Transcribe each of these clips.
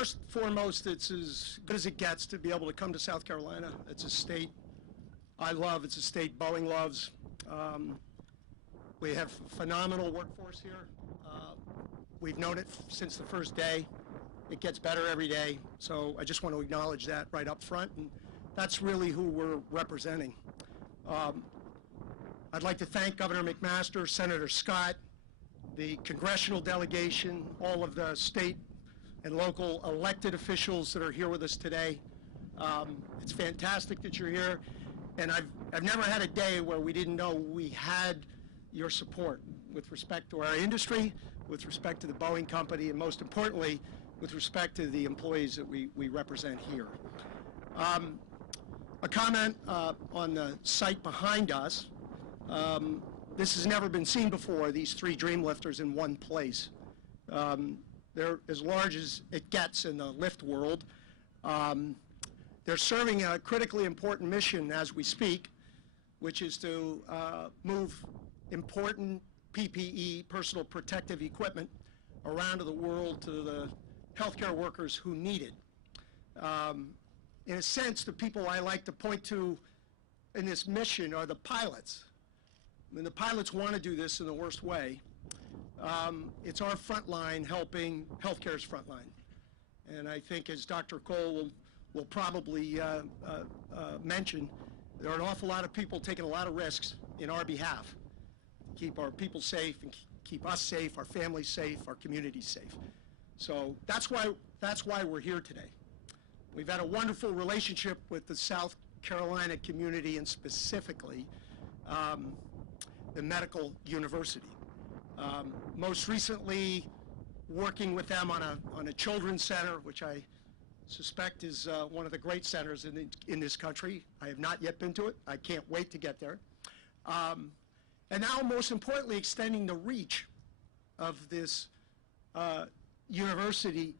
First and foremost, it's as good as it gets to be able to come to South Carolina. It's a state I love. It's a state Boeing loves. We have a phenomenal workforce here. We've known it since the first day. It gets better every day. So I just want to acknowledge that right up front, and that's really who we're representing. I'd like to thank Governor McMaster, Senator Scott, the congressional delegation, all of the state and local elected officials that are here with us today. It's fantastic that you're here, and I've never had a day where we didn't know we had your support with respect to our industry, with respect to the Boeing company, and most importantly, with respect to the employees that we represent here. A comment on the site behind us. This has never been seen before, these three Dreamlifters in one place. They're as large as it gets in the lift world. They're serving a critically important mission as we speak, which is to move important PPE, personal protective equipment, around to the world to the healthcare workers who need it. In a sense, the people I like to point to in this mission are the pilots. I mean, the pilots want to do this in the worst way. It's our front line helping healthcare's front line. And I think, as Dr. Cole will probably mention, there are an awful lot of people taking a lot of risks in our behalf to keep our people safe and keep us safe, our families safe, our communities safe. So that's why we're here today. We've had a wonderful relationship with the South Carolina community, and specifically the medical university. Most recently, working with them on a children's center, which I suspect is one of the great centers in this country. I have not yet been to it. I can't wait to get there. And now, most importantly, extending the reach of this university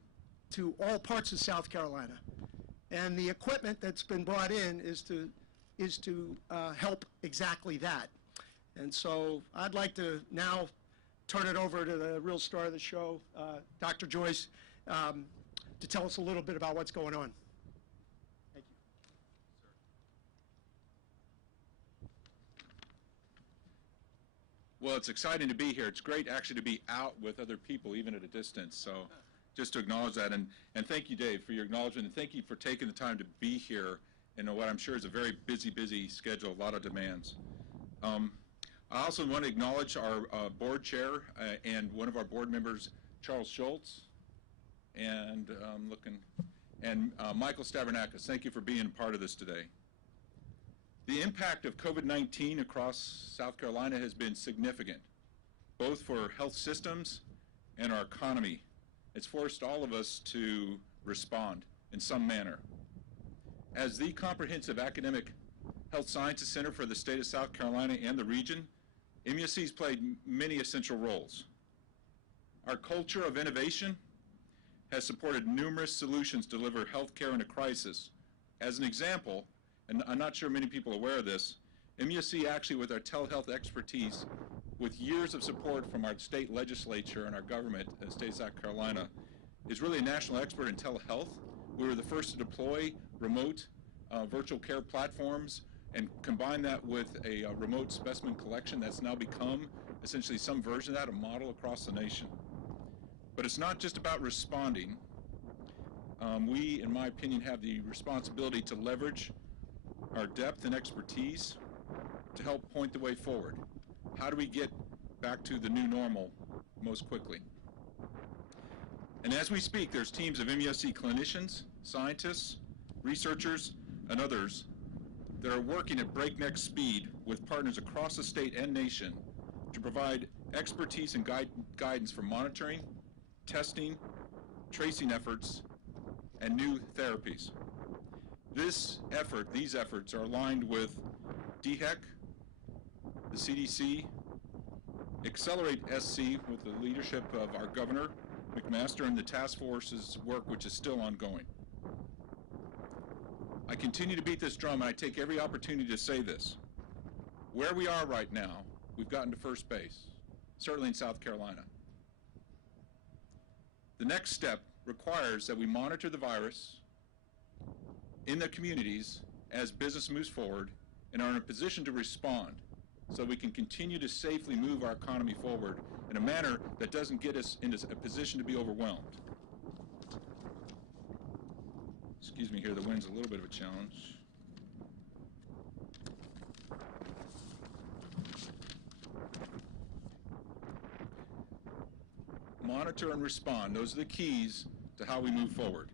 to all parts of South Carolina. And the equipment that's been brought in is to help exactly that. And so I'd like to now turn it over to the real star of the show, Dr. Joyce, to tell us a little bit about what's going on. Thank you. Well, it's exciting to be here. It's great actually to be out with other people, even at a distance. So just to acknowledge that, and thank you, Dave, for your acknowledgement, and thank you for taking the time to be here in what I'm sure is a very busy schedule, a lot of demands. I also want to acknowledge our board chair and one of our board members, Charles Schultz, and Michael Stavronakis. Thank you for being a part of this today. The impact of COVID-19 across South Carolina has been significant, both for health systems and our economy. It's forced all of us to respond in some manner. As the comprehensive academic health sciences center for the state of South Carolina and the region, MUSC has played many essential roles. Our culture of innovation has supported numerous solutions to deliver health care in a crisis. As an example, and I'm not sure many people are aware of this, MUSC actually, with our telehealth expertise, with years of support from our state legislature and our government in the state of South Carolina, is really a national expert in telehealth. We were the first to deploy remote virtual care platforms and combine that with a remote specimen collection that's now become essentially some version of that, a model across the nation. But it's not just about responding. We, in my opinion, have the responsibility to leverage our depth and expertise to help point the way forward. How do we get back to the new normal most quickly? And as we speak, there's teams of MUSC clinicians, scientists, researchers, and others that are working at breakneck speed with partners across the state and nation to provide expertise and guidance for monitoring, testing, tracing efforts, and new therapies. These efforts are aligned with DHEC, the CDC, Accelerate SC with the leadership of our Governor McMaster and the task force's work, which is still ongoing. I continue to beat this drum, and I take every opportunity to say this. Where we are right now, we've gotten to first base, certainly in South Carolina. The next step requires that we monitor the virus in the communities as business moves forward and are in a position to respond so we can continue to safely move our economy forward in a manner that doesn't get us into a position to be overwhelmed. Excuse me here, the wind's a little bit of a challenge. Monitor and respond. Those are the keys to how we move forward.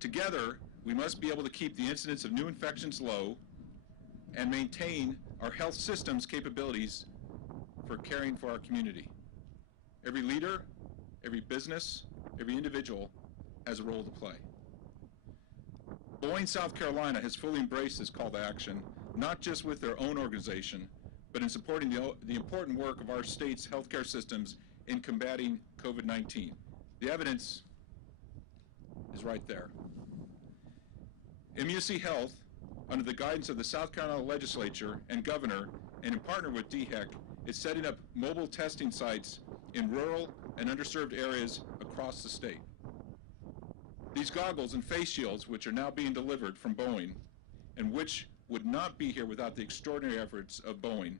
Together, we must be able to keep the incidence of new infections low and maintain our health system's capabilities for caring for our community. Every leader, every business, every individual has a role to play. Boeing, South Carolina has fully embraced this call to action, not just with their own organization, but in supporting the important work of our state's healthcare systems in combating COVID-19. The evidence is right there. MUSC Health, under the guidance of the South Carolina legislature and governor, and in partner with DHEC, is setting up mobile testing sites in rural and underserved areas across the state. These goggles and face shields, which are now being delivered from Boeing, and which would not be here without the extraordinary efforts of Boeing,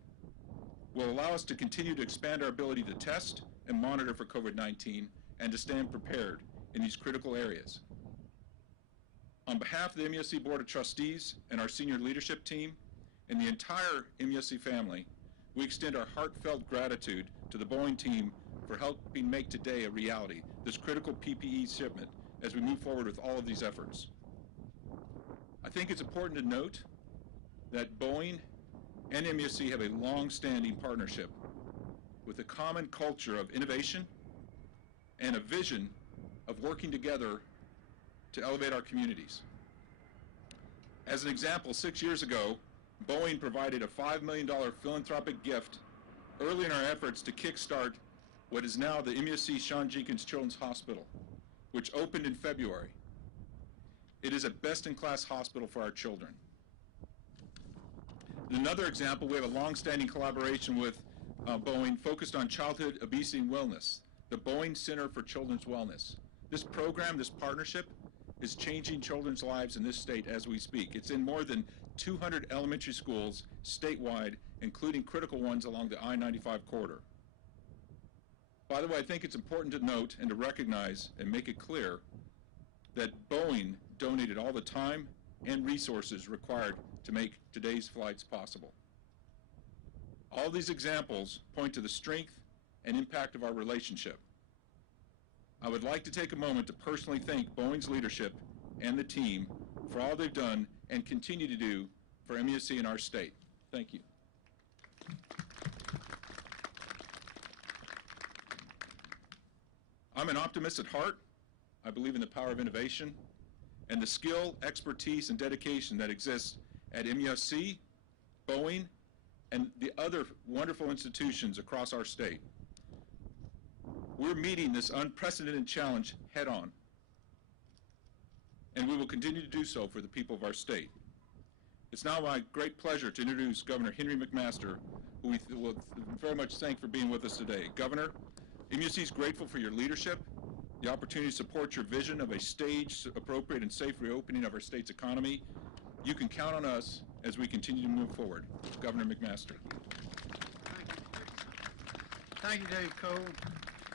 will allow us to continue to expand our ability to test and monitor for COVID-19 and to stand prepared in these critical areas. On behalf of the MUSC Board of Trustees and our senior leadership team and the entire MUSC family, we extend our heartfelt gratitude to the Boeing team for helping make today a reality, this critical PPE shipment, as we move forward with all of these efforts. I think it's important to note that Boeing and MUSC have a long-standing partnership with a common culture of innovation and a vision of working together to elevate our communities. As an example, 6 years ago, Boeing provided a $5 million philanthropic gift early in our efforts to kickstart what is now the MUSC Sean Jenkins Children's Hospital, which opened in February. It is a best-in-class hospital for our children. Another example, we have a long-standing collaboration with Boeing focused on childhood obesity and wellness, the Boeing Center for Children's Wellness. This program, this partnership, is changing children's lives in this state as we speak. It's in more than 200 elementary schools statewide, including critical ones along the I-95 corridor. By the way, I think it's important to note and to recognize and make it clear that Boeing donated all the time and resources required to make today's flights possible. All these examples point to the strength and impact of our relationship. I would like to take a moment to personally thank Boeing's leadership and the team for all they've done and continue to do for MUSC in our state. Thank you. I'm an optimist at heart. I believe in the power of innovation and the skill, expertise, and dedication that exists at MUSC, Boeing, and the other wonderful institutions across our state. We're meeting this unprecedented challenge head on, and we will continue to do so for the people of our state. It's now my great pleasure to introduce Governor Henry McMaster, who we will very much thank for being with us today. Governor, MUSC is grateful for your leadership, the opportunity to support your vision of a staged, appropriate, and safe reopening of our state's economy. You can count on us as we continue to move forward. Governor McMaster. Thank you, Dave Cole.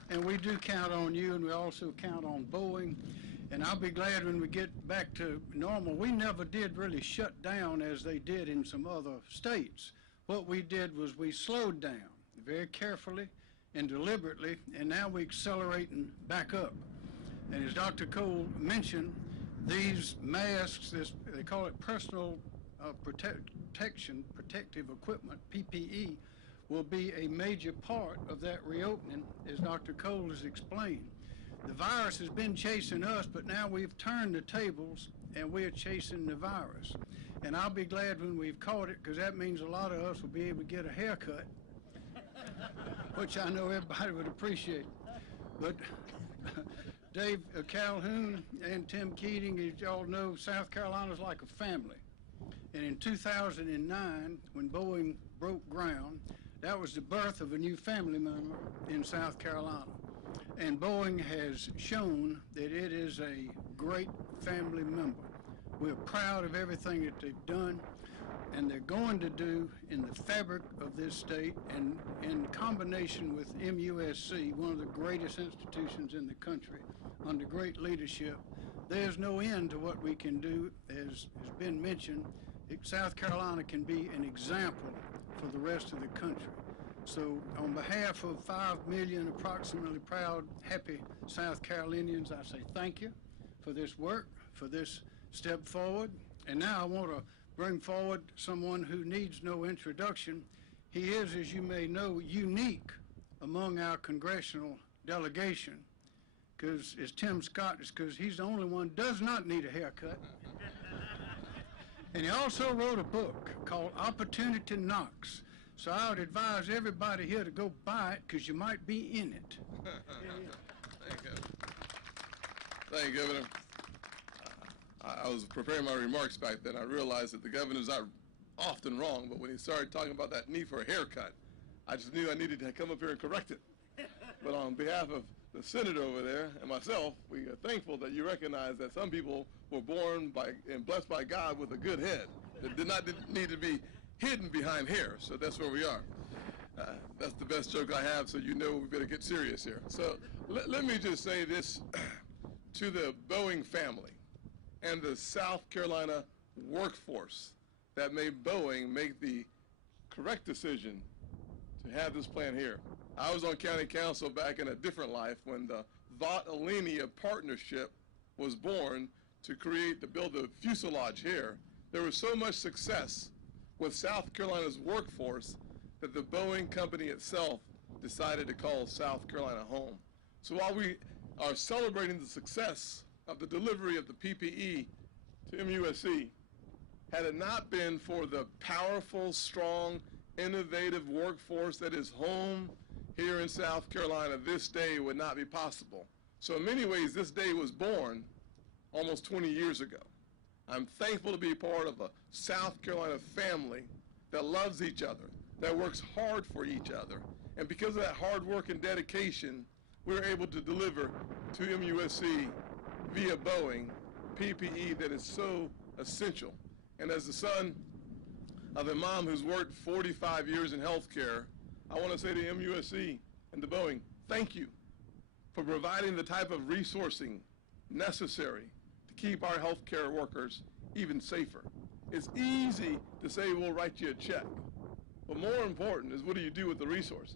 And we do count on you, and we also count on Boeing. And I'll be glad when we get back to normal. We never did really shut down as they did in some other states. What we did was we slowed down very carefully and deliberately, and now we're accelerating back up. And as Dr. Cole mentioned, these masks, they call it personal protective equipment, PPE, will be a major part of that reopening, as Dr. Cole has explained. The virus has been chasing us, but now we've turned the tables and we're chasing the virus. And I'll be glad when we've caught it, because that means a lot of us will be able to get a haircut, which I know everybody would appreciate. But Dave Calhoun and Tim Keating, as y'all know, South Carolina's like a family. And in 2009, when Boeing broke ground, that was the birth of a new family member in South Carolina. and Boeing has shown that it is a great family member. We're proud of everything that they've done, and they're going to do in the fabric of this state, and in combination with MUSC, one of the greatest institutions in the country, under great leadership. There's no end to what we can do. As has been mentioned, South Carolina can be an example for the rest of the country. So on behalf of 5 million approximately proud, happy South Carolinians, I say thank you for this work, for this step forward. And now I want to bring forward someone who needs no introduction. He is, as you may know, unique among our congressional delegation, because, as Tim Scott is, because he's the only one who does not need a haircut. And he also wrote a book called Opportunity Knocks. So I would advise everybody here to go buy it, because you might be in it. Thank you. Thank you, Governor. I was preparing my remarks back then. I realized that the governor's not often wrong, but when he started talking about that need for a haircut, I just knew I needed to come up here and correct it. But on behalf of the senator over there and myself, we are thankful that you recognize that some people were born by and blessed by God with a good head that did not need to be hidden behind hair. So that's where we are. That's the best joke I have, so you know we better get serious here. So let me just say this to the Boeing family and the South Carolina workforce that made Boeing make the correct decision to have this plant here. I was on county council back in a different life when the Vought-Alenia partnership was born to build the fuselage here. There was so much success with South Carolina's workforce that the Boeing company itself decided to call South Carolina home. So while we are celebrating the success of the delivery of the PPE to MUSC, had it not been for the powerful, strong, innovative workforce that is home here in South Carolina, this day would not be possible. So in many ways, this day was born almost 20 years ago. I'm thankful to be part of a South Carolina family that loves each other, that works hard for each other. And because of that hard work and dedication, we're able to deliver to MUSC via Boeing PPE that is so essential. And as the son of a mom who's worked 45 years in healthcare, I want to say to MUSC and to Boeing, thank you for providing the type of resourcing necessary to keep our healthcare workers even safer. It's easy to say we'll write you a check, but more important is what do you do with the resources?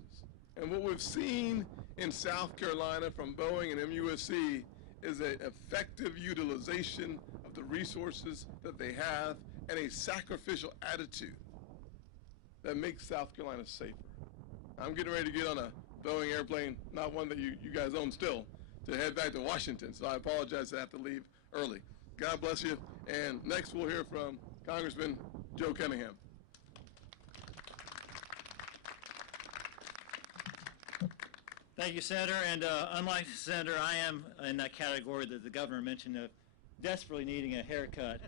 And what we've seen in South Carolina from Boeing and MUSC is an effective utilization of the resources that they have and a sacrificial attitude that makes South Carolina safer. I'm getting ready to get on a Boeing airplane, not one that you guys own still, to head back to Washington, so I apologize I have to leave early. God bless you, and next we'll hear from Congressman Joe Cunningham. Thank you, Senator, and unlike the Senator, I am in that category that the governor mentioned of desperately needing a haircut.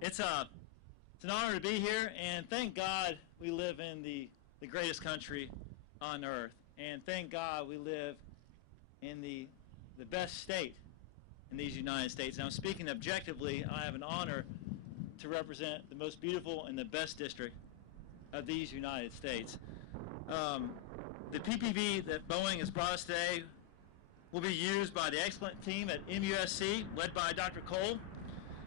It's an honor to be here, and thank God we live in the greatest country on earth, and thank God we live in the best state in these United States. And I'm speaking objectively. I have an honor to represent the most beautiful and the best district of these United States. The PPE that Boeing has brought us today will be used by the excellent team at MUSC, led by Dr. Cole,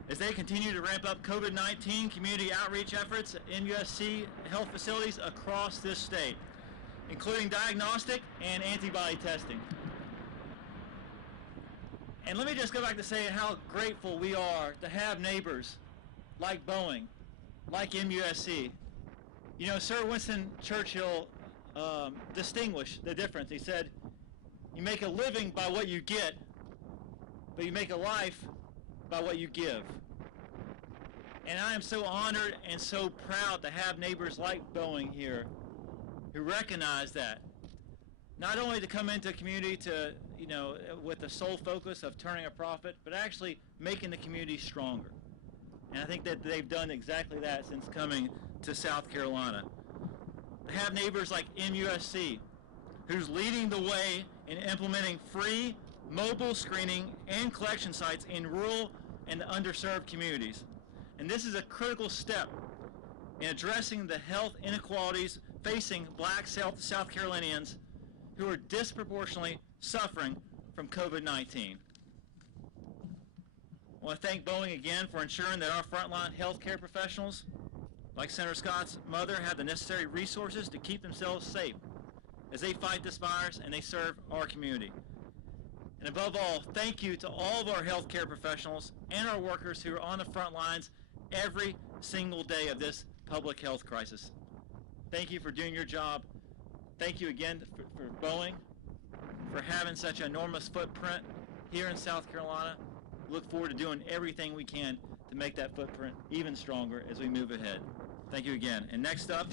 as they continue to ramp up COVID-19 community outreach efforts at MUSC health facilities across this state, including diagnostic and antibody testing. And let me just go back to saying how grateful we are to have neighbors like Boeing, like MUSC. You know, Sir Winston Churchill distinguished the difference. He said, you make a living by what you get, but you make a life by what you give. And I am so honored and so proud to have neighbors like Boeing here who recognize that. Not only to come into a community to, you know, with the sole focus of turning a profit, but actually making the community stronger. And I think that they've done exactly that since coming to South Carolina. To have neighbors like MUSC, who's leading the way in implementing free mobile screening and collection sites in rural and underserved communities. And this is a critical step in addressing the health inequalities facing black South Carolinians who are disproportionately suffering from COVID-19. I want to thank Boeing again for ensuring that our frontline healthcare professionals, like Senator Scott's mother, have the necessary resources to keep themselves safe as they fight this virus and they serve our community. And above all, thank you to all of our healthcare professionals and our workers who are on the front lines every single day of this public health crisis. Thank you for doing your job. Thank you again for Boeing for having such an enormous footprint here in South Carolina. Look forward to doing everything we can to make that footprint even stronger as we move ahead. Thank you again. And next up,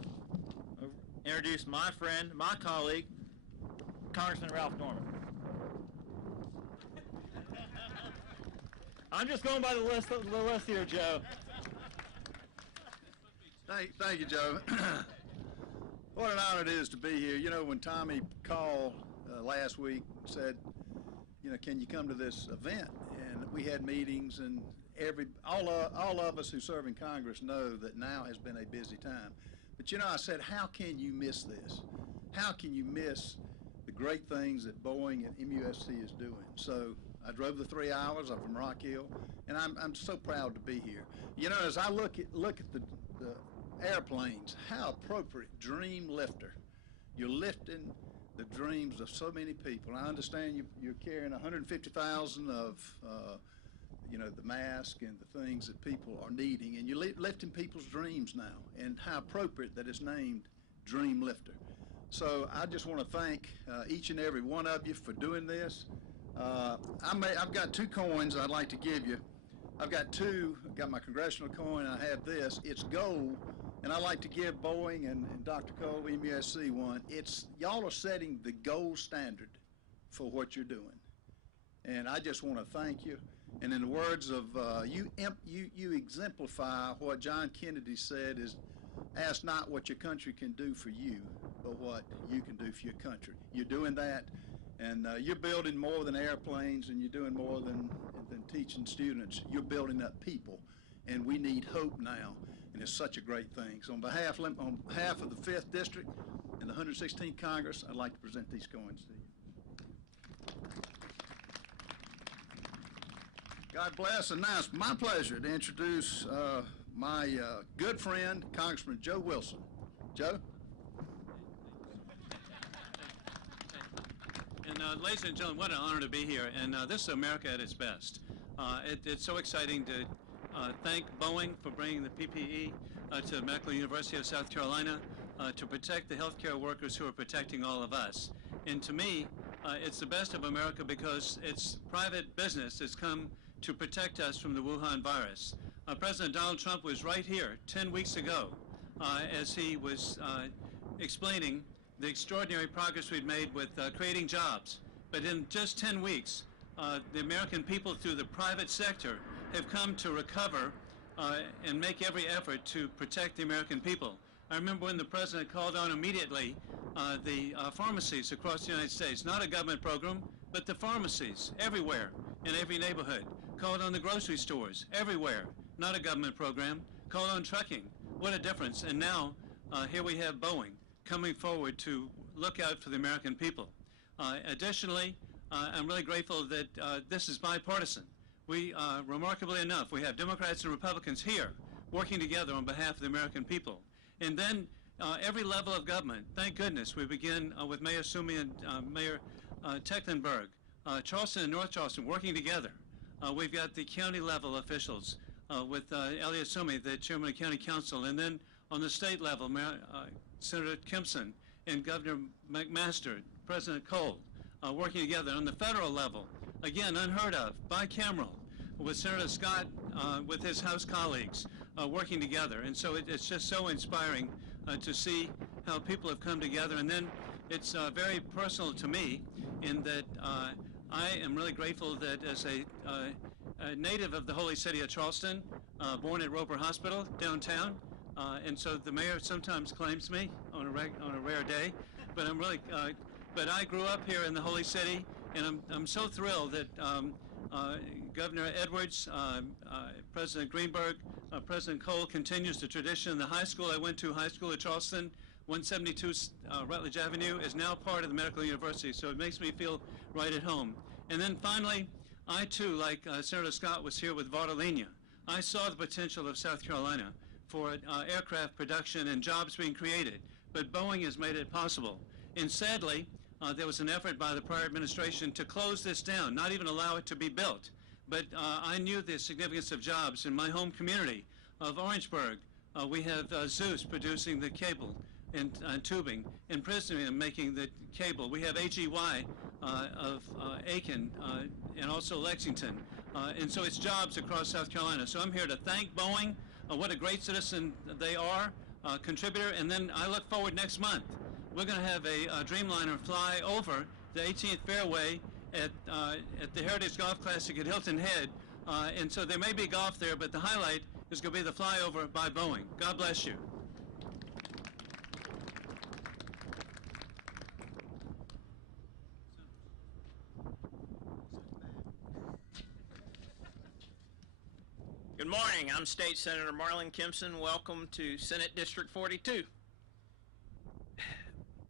I'll introduce my friend, my colleague, Congressman Ralph Norman. I'm just going by the list here, Joe. Thank you, Joe. What an honor it is to be here. You know, when Tommy called last week, said, you know, can you come to this event? And we had meetings, and all of us who serve in Congress know that now has been a busy time. But you know, I said, how can you miss this? How can you miss the great things that Boeing and MUSC is doing? So I drove the 3 hours. I'm from Rock Hill, and I'm so proud to be here. You know, as I look at the airplanes, how appropriate, Dream Lifter. You're lifting the dreams of so many people. I understand you're carrying 150,000 of, you know, the mask and the things that people are needing, and you're lifting people's dreams now, and how appropriate that it's named Dream Lifter. So I just want to thank each and every one of you for doing this. I've got 2 coins I'd like to give you. I've got my congressional coin, I have this. It's gold, and I'd like to give Boeing and Dr. Cole, MUSC one. Y'all are setting the gold standard for what you're doing. And I just want to thank you. And in the words of, you exemplify what John Kennedy said is, ask not what your country can do for you, but what you can do for your country. You're doing that, and you're building more than airplanes, and you're doing more than teaching students. You're building up people, and we need hope now, and it's such a great thing. So on behalf of the 5th District and the 116th Congress, I'd like to present these coins to you. God bless, and now it's my pleasure to introduce my good friend, Congressman Joe Wilson. Joe? And ladies and gentlemen, what an honor to be here, and this is America at its best. It's so exciting to thank Boeing for bringing the PPE to the Medical University of South Carolina to protect the healthcare workers who are protecting all of us. And to me, it's the best of America because it's private business that's come to protect us from the Wuhan virus. President Donald Trump was right here 10 weeks ago as he was explaining the extraordinary progress we've made with creating jobs. But in just 10 weeks, the American people through the private sector have come to recover and make every effort to protect the American people. I remember when the president called on immediately the pharmacies across the United States, not a government program, but the pharmacies everywhere in every neighborhood. Called on the grocery stores everywhere, not a government program. Called on trucking. What a difference. And now here we have Boeing coming forward to look out for the American people. Additionally, I'm really grateful that this is bipartisan. We, remarkably enough, we have Democrats and Republicans here working together on behalf of the American people. And then every level of government, thank goodness, we begin with Mayor Sumi and Mayor Tecklenburg, Charleston and North Charleston working together. We've got the county level officials with Elliot Sumi, the chairman of county council, and then on the state level, Senator Kempson and Governor McMaster, President Cole, working together. On the federal level, again, unheard of, bicameral, with Senator Scott with his House colleagues working together. And so it's just so inspiring to see how people have come together. And then it's very personal to me in that I am really grateful that as a native of the holy city of Charleston, born at Roper Hospital downtown, and so the mayor sometimes claims me on a rare day, but I'm really but I grew up here in the Holy City, and I'm so thrilled that Governor Edwards, President Greenberg, President Cole continues the tradition. The high school I went to, high school at Charleston, 172 Rutledge Avenue, is now part of the Medical University, so it makes me feel right at home. And then finally, I too, like Senator Scott was here with Vartalinia, I saw the potential of South Carolina for aircraft production and jobs being created, but Boeing has made it possible. And sadly, there was an effort by the prior administration to close this down, not even allow it to be built. But I knew the significance of jobs in my home community of Orangeburg. We have Zeus producing the cable and tubing, and Princeton making the cable. We have AGY of Aiken and also Lexington. And so it's jobs across South Carolina. So I'm here to thank Boeing. What a great citizen they are, contributor. And then I look forward next month. We're going to have a Dreamliner fly over the 18th fairway at the Heritage Golf Classic at Hilton Head. And so there may be golf there, but the highlight is going to be the flyover by Boeing. God bless you. Good morning. I'm State Senator Marlin Kempson. Welcome to Senate District 42.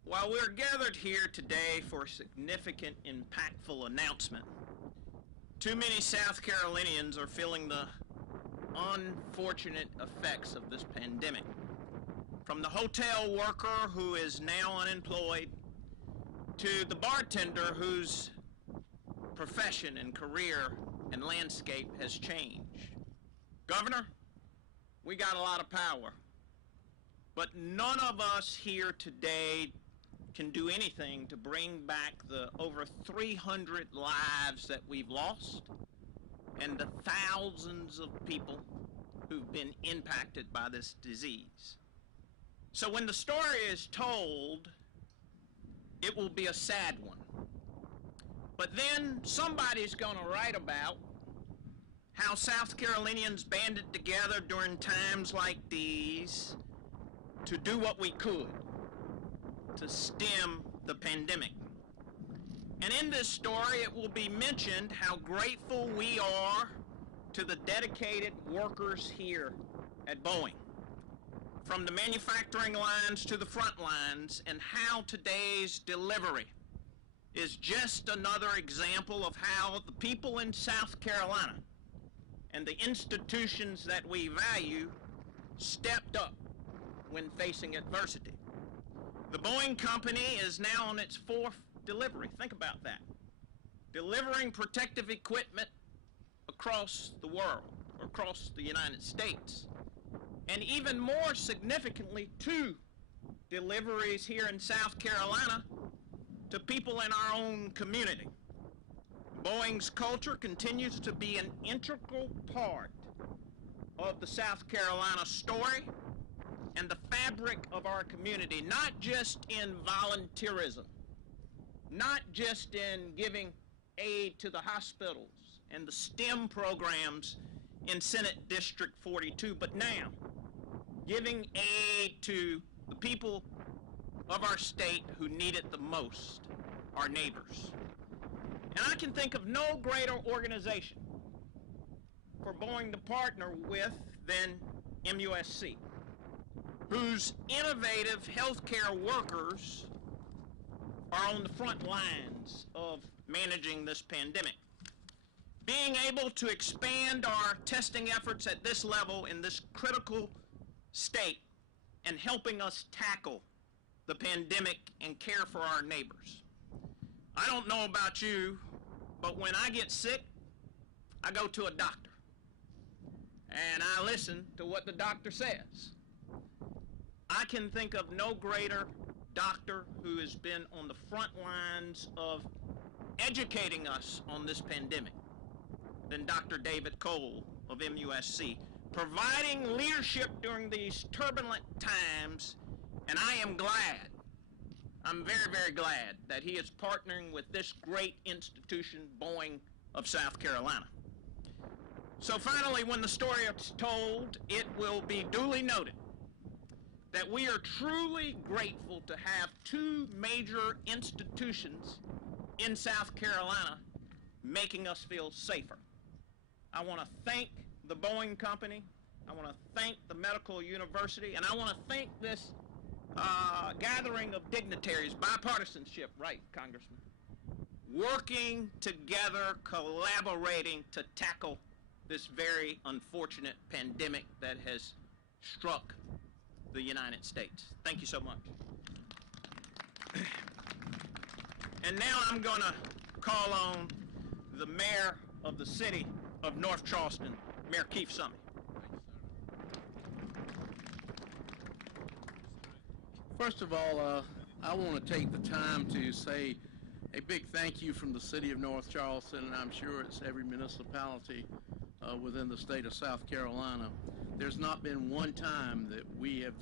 While we're gathered here today for a significant, impactful announcement, too many South Carolinians are feeling the unfortunate effects of this pandemic. From the hotel worker who is now unemployed to the bartender whose profession and career and landscape has changed. Governor, we got a lot of power, but none of us here today can do anything to bring back the over 300 lives that we've lost and the thousands of people who've been impacted by this disease. So when the story is told, it will be a sad one. But then somebody's going to write about how South Carolinians banded together during times like these to do what we could to stem the pandemic. And in this story, it will be mentioned how grateful we are to the dedicated workers here at Boeing, from the manufacturing lines to the front lines, and how today's delivery is just another example of how the people in South Carolina and the institutions that we value stepped up when facing adversity. The Boeing company is now on its 4th delivery. Think about that. Delivering protective equipment across the world, or across the United States. And even more significantly, 2 deliveries here in South Carolina to people in our own community. Boeing's culture continues to be an integral part of the South Carolina story and the fabric of our community, not just in volunteerism, not just in giving aid to the hospitals and the STEM programs in Senate District 42, but now giving aid to the people of our state who need it the most, our neighbors. And I can think of no greater organization for Boeing to partner with than MUSC, whose innovative healthcare workers are on the front lines of managing this pandemic. Being able to expand our testing efforts at this level in this critical state and helping us tackle the pandemic and care for our neighbors. I don't know about you, but when I get sick, I go to a doctor. And I listen to what the doctor says. I can think of no greater doctor who has been on the front lines of educating us on this pandemic than Dr. David Cole of MUSC, providing leadership during these turbulent times, and I am glad, I'm very, very glad that he is partnering with this great institution, Boeing of South Carolina. So finally, when the story is told, it will be duly noted that we are truly grateful to have two major institutions in South Carolina making us feel safer. I want to thank the Boeing company, I want to thank the medical university, and I want to thank this gathering of dignitaries, bipartisanship, right, Congressman, working together, collaborating to tackle this very unfortunate pandemic that has struck the United States. Thank you so much. And now I'm going to call on the mayor of the city of North Charleston, Mayor Keith Summey. First of all, I want to take the time to say a big thank you from the city of North Charleston, and I'm sure it's every municipality within the state of South Carolina. There's not been one time that we have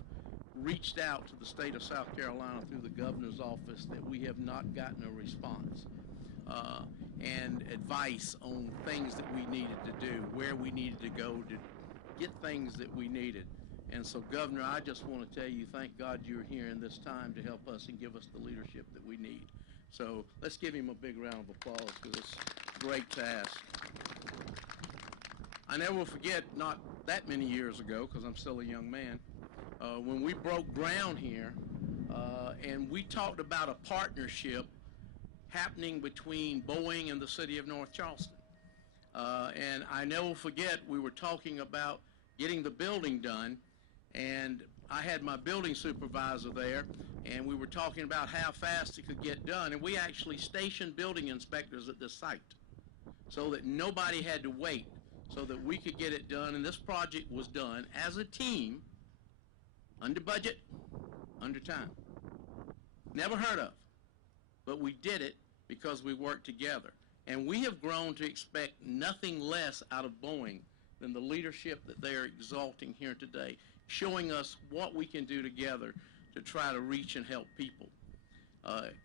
reached out to the state of South Carolina through the governor's office that we have not gotten a response and advice on things that we needed to do, where we needed to go to get things that we needed. And so, Governor, I just want to tell you, thank God you're here in this time to help us and give us the leadership that we need. So let's give him a big round of applause for this great task. I never will forget, not that many years ago, because I'm still a young man, when we broke ground here and we talked about a partnership happening between Boeing and the city of North Charleston. And I never will forget, we were talking about getting the building done, and I had my building supervisor there, and we were talking about how fast it could get done, and we actually stationed building inspectors at this site so that nobody had to wait, so that we could get it done. And this project was done as a team, under budget, under time. Never heard of, but we did it because we worked together. And we have grown to expect nothing less out of Boeing than the leadership that they are exalting here today, showing us what we can do together to try to reach and help people.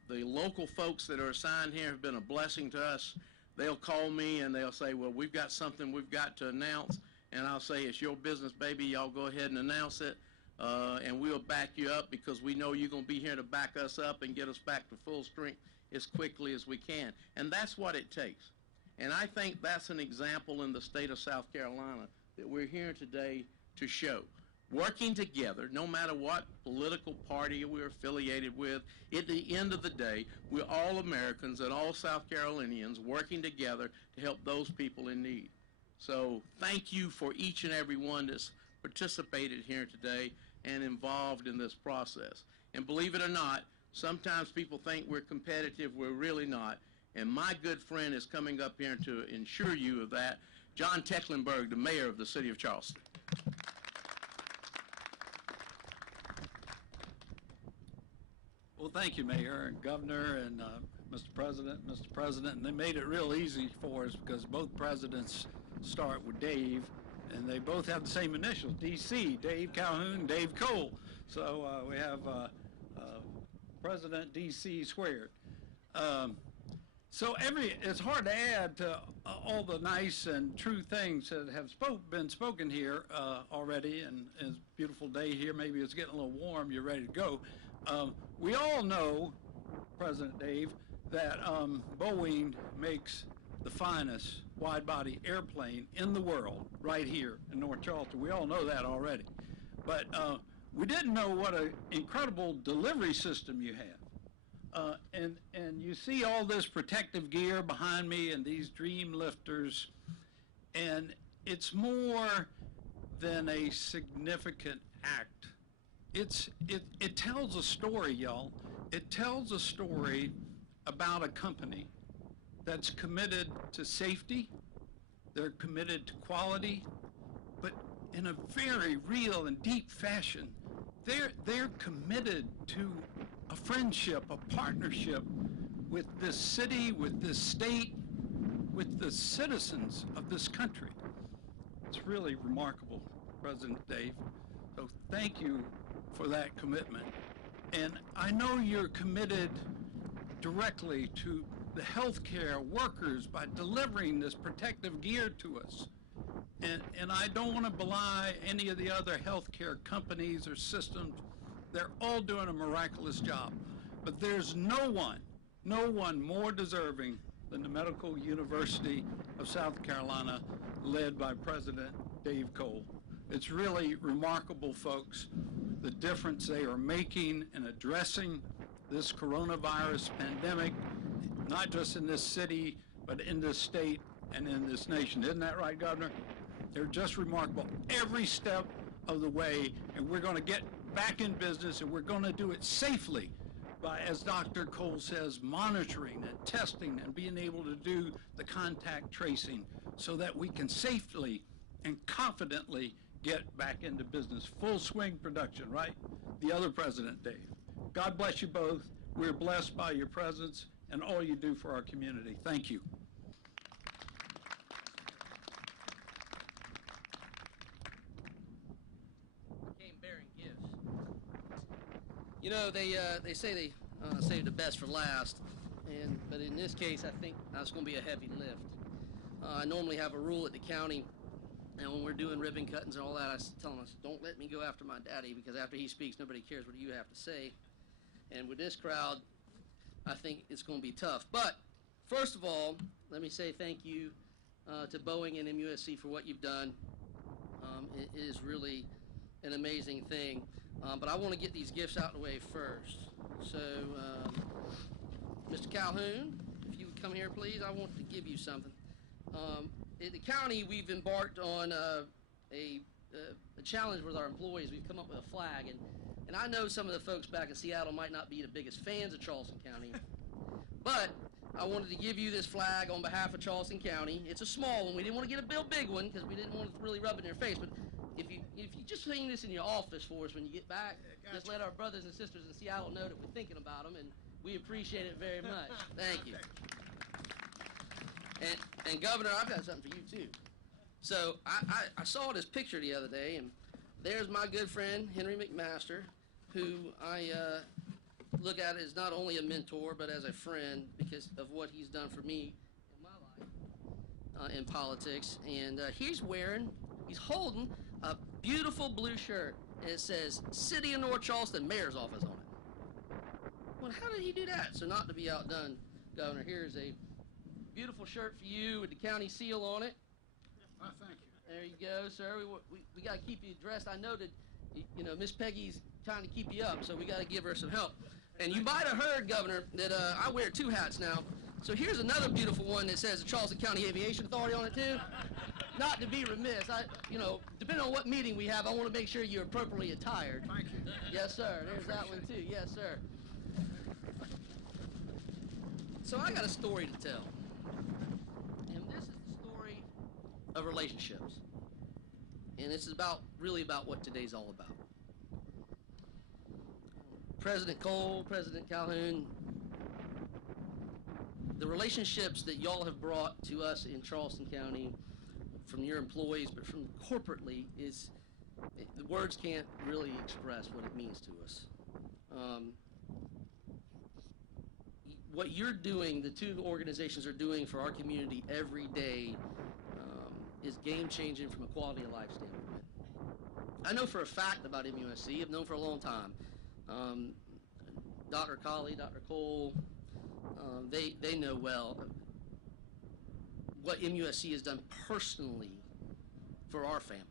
The local folks that are assigned here have been a blessing to us. They'll call me and they'll say, well, we've got something we've got to announce, and I'll say, it's your business, baby, y'all go ahead and announce it, and we'll back you up because we know you're going to be here to back us up and get us back to full strength as quickly as we can. And that's what it takes. And I think that's an example in the state of South Carolina that we're here today to show. Working together, no matter what political party we're affiliated with, at the end of the day, we're all Americans and all South Carolinians working together to help those people in need. So thank you for each and every one that's participated here today and involved in this process. And believe it or not, sometimes people think we're competitive. We're really not. And my good friend is coming up here to ensure you of that, John Tecklenburg, the mayor of the city of Charleston. Well, thank you, Mayor and Governor and Mr. President. And they made it real easy for us because both presidents start with Dave, and they both have the same initials, DC, Dave Calhoun, Dave Cole. So we have President DC squared. So it's hard to add to all the nice and true things that have been spoken here already, and it's a beautiful day here. Maybe it's getting a little warm, you're ready to go. We all know, President Dave, that Boeing makes the finest wide-body airplane in the world right here in North Charleston. We all know that already. But we didn't know what an incredible delivery system you have. And you see all this protective gear behind me and these dream lifters, and it's more than a significant act. It tells a story, y'all. It tells a story about a company that's committed to safety, they're committed to quality, but in a very real and deep fashion, they're committed to a friendship, a partnership with this city, with this state, with the citizens of this country. It's really remarkable, President Dave. So thank you for that commitment. And I know you're committed directly to the healthcare workers by delivering this protective gear to us. And I don't want to belie any of the other healthcare companies or systems, They're all doing a miraculous job. But there's no one more deserving than the Medical University of South Carolina, led by President Dave Cole. It's really remarkable, folks, the difference they are making in addressing this coronavirus pandemic, not just in this city, but in this state and in this nation. Isn't that right, Governor? They're just remarkable every step of the way, and we're going to get back in business, and we're going to do it safely by, as Dr. Cole says, monitoring and testing and being able to do the contact tracing so that we can safely and confidently get back into business. Full swing production, right? The other president, Dave. God bless you both. We're blessed by your presence and all you do for our community. Thank you. Came bearing gifts. You know, they say they save the best for last, but in this case, I think it's going to be a heavy lift. I normally have a rule at the county, and when we're doing ribbon cuttings and all that, I tell them, don't let me go after my daddy, because after he speaks, nobody cares what you have to say. And with this crowd, I think it's going to be tough. But first of all, let me say thank you to Boeing and MUSC for what you've done. It is really an amazing thing. But I want to get these gifts out of the way first. So, Mr. Calhoun, if you would come here, please, I want to give you something. In the county, we've embarked on a challenge with our employees. We've come up with a flag, and I know some of the folks back in Seattle might not be the biggest fans of Charleston County, but I wanted to give you this flag on behalf of Charleston County. It's a small one. We didn't want to get a real big one because we didn't want to really rub it in your face, but if you just hang this in your office for us when you get back, just let our brothers and sisters in Seattle know that we're thinking about them, and we appreciate it very much. Thank you. And Governor, I've got something for you too. So I saw this picture the other day, and there's my good friend Henry McMaster, who I look at as not only a mentor but as a friend because of what he's done for me in my life in politics. And he's holding a beautiful blue shirt. It says City of North Charleston Mayor's Office on it. Well, how did he do that? So not to be outdone, Governor, here's a beautiful shirt for you with the county seal on it. Oh, thank you. There you go, sir. We got to keep you dressed. I know that, you know, Miss Peggy's trying to keep you up, so we got to give her some help. And you might have heard, Governor, that I wear two hats now. So here's another beautiful one that says the Charleston County Aviation Authority on it too. Not to be remiss, depending on what meeting we have, I want to make sure you're appropriately attired. Thank you. Yes, sir. There's that one too. Yes, sir. So I got a story to tell. And this is the story of relationships. And this is really about what today's all about. President Cole, President Calhoun, the relationships that y'all have brought to us in Charleston County from your employees, but from corporately, the words can't really express what it means to us. What you're doing, the two organizations are doing for our community every day is game-changing from a quality of life standpoint. I know for a fact about MUSC. I've known for a long time. Dr. Colley, Dr. Cole, they know well what MUSC has done personally for our family.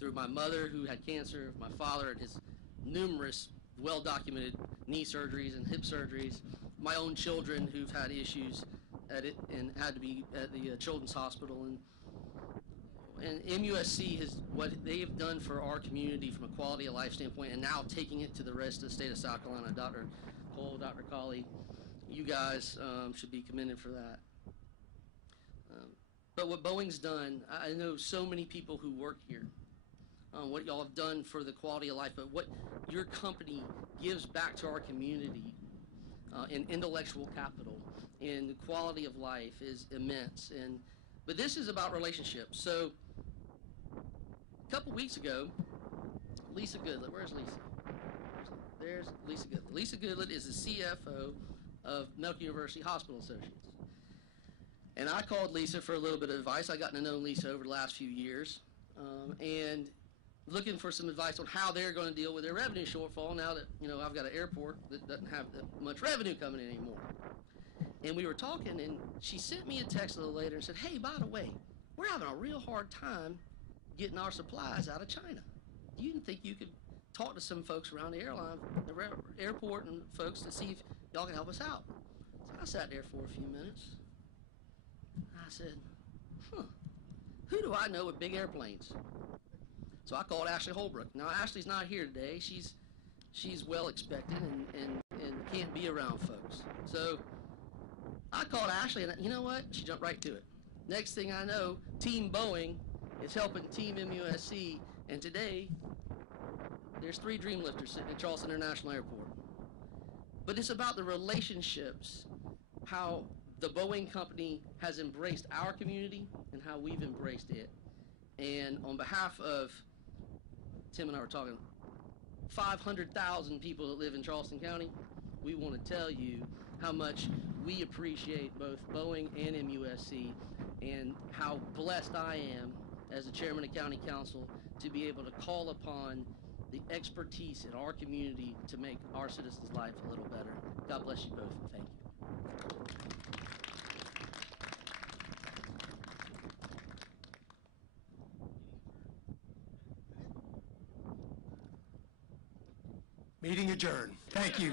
Through my mother who had cancer, my father and his numerous well-documented knee surgeries and hip surgeries, my own children who've had issues at it and had to be at the Children's Hospital, and MUSC has what they have done for our community from a quality of life standpoint, and now taking it to the rest of the state of South Carolina. Dr. Cole, Dr. Colley, you guys should be commended for that. But what Boeing's done, I know so many people who work here, what y'all have done for the quality of life, but what your company gives back to our community in intellectual capital and the quality of life is immense. But this is about relationships. So a couple weeks ago, Lisa Goodlett, where's Lisa? There's Lisa Goodlett. Lisa Goodlett is the CFO of Medical University Hospital Associates. And I called Lisa for a little bit of advice. I gotten to know Lisa over the last few years. And looking for some advice on how they're going to deal with their revenue shortfall now that, I've got an airport that doesn't have that much revenue coming in anymore. And we were talking, and she sent me a text a little later and said, hey, by the way, we're having a real hard time getting our supplies out of China. Do you think you could talk to some folks around the airport and folks to see if y'all can help us out? So I sat there for a few minutes. I said, who do I know with big airplanes? So I called Ashley Holbrook. Now, Ashley's not here today. She's well expected and can't be around folks. So I called Ashley, and you know what? She jumped right to it. Next thing I know, Team Boeing is helping Team MUSC, and today there's 3 Dreamlifters sitting at Charleston International Airport. But it's about the relationships, how the Boeing company has embraced our community and how we've embraced it. And on behalf of, Tim and I were talking, 500,000 people that live in Charleston County, we want to tell you how much we appreciate both Boeing and MUSC and how blessed I am as the chairman of county council to be able to call upon the expertise in our community to make our citizens' life a little better. God bless you both, and thank you. Meeting adjourned. Thank you.